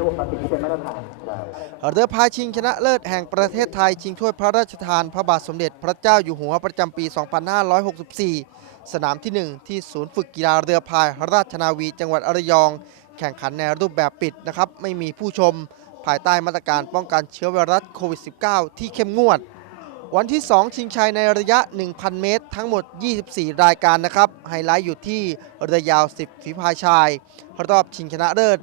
ระบบตัดสินที่เป็นมาตรฐานเรือพายชิงชนะเลิศแห่งประเทศไทยชิงถ้วยพระราชทาน พระบาทสมเด็จพระเจ้าอยู่หัวประจำปี 2564 สนามที่ 1 ที่ศูนย์ฝึกกีฬาเรือพายราชนาวีจังหวัดระยอง แข่งขันในรูปแบบปิดนะครับไม่มีผู้ชม ภายใต้มาตรการป้องกันเชื้อไวรัสโควิด -19 ที่เข้มงวด วันที่ 2 ชิงชัยในระยะ 1,000 เมตร ทั้งหมด 24 รายการนะครับไฮไลท์อยู่ที่เรือยาว 10 ฝีพายชายรอบชิงชนะเลิศ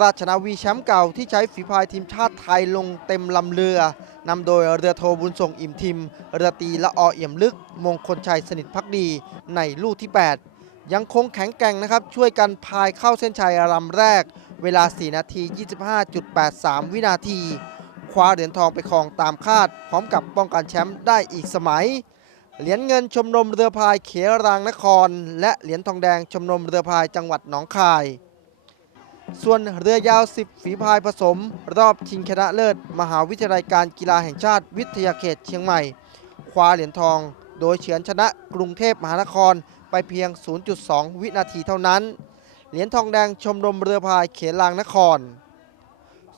ราชนาวีแชมป์เก่าที่ใช้ฝีพายทีมชาติไทยลงเต็มลำเรือนำโดยเรือโทบุญส่งอิ่มทิม เรือตีละออเอี่ยมลึก มงคลชัยสนิทพักดีในลูกที่ 8 ยังคงแข็งแกร่งนะครับ ช่วยกันพายเข้าเส้นชัยลำแรก เวลา 4 นาที 25.83 วินาที คว้าเหรียญทองไปครองตามคาด พร้อมกับป้องกันแชมป์ได้อีกสมัยเหรียญเงินชมรมเรือพายเขรางนคร และเหรียญทองแดงชมรมเรือพายจังหวัดหนองคาย ส่วนเรือยาว 10 ฝีพายผสม รอบชิงชนะเลิศ มหาวิทยาลัยการกีฬาแห่งชาติ วิทยาเขตเชียงใหม่ คว้าเหรียญทอง โดยเฉือนชนะกรุงเทพมหานครไปเพียง 0.2 วินาทีเท่านั้น เหรียญทองแดงชมรมเรือพายเขลางนคร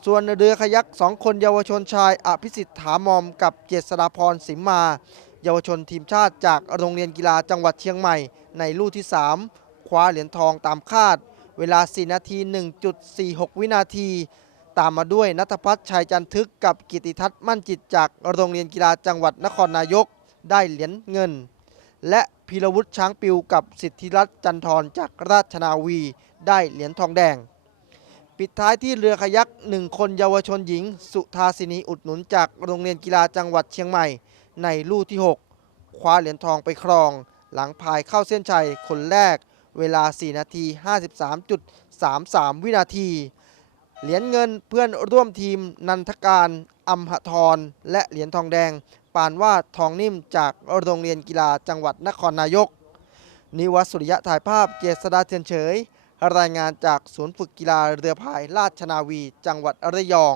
ส่วนเรือขยักสองคนเยาวชนชาย อภิสิทธิ์ถามอมกับเจษฎาพรสิมมา เยาวชนทีมชาติจากโรงเรียนกีฬาจังหวัดเชียงใหม่ในลูกที่ 3 คว้าเหรียญทองตามคาด เวลา 4 นาที 1.46 วินาที ตามมาด้วยนัทพัฒน์ชัยจันทึกกับกิติทัศน์มั่นจิตจากโรงเรียนกีฬาจังหวัดนครนายกได้เหรียญเงิน และพีรวุฒิช้างปิวกับสิทธิรัตน์จันทร์จากราชนาวีได้เหรียญทองแดง ปิดท้ายที่เรือขยักหนึ่งคนเยาวชนหญิง สุธาสินีอุดหนุนจากโรงเรียนกีฬาจังหวัดเชียงใหม่ ในลู่ที่ 6 คว้าเหรียญทองไปครอง หลังพายเข้าเส้นชัยคนแรก เวลา 4 นาที 53.33 วินาที เหรียญเงินเพื่อนร่วมทีมนันทการอัมหทร และเหรียญทองแดง ปานว่าทองนิ่มจากโรงเรียนกีฬาจังหวัดนครนายก นิวัสุริยะถ่ายภาพเจษดาเทียนเฉย รายงานจากศูนย์ฝึกกีฬาเรือพายราชนาวี จังหวัดระยอง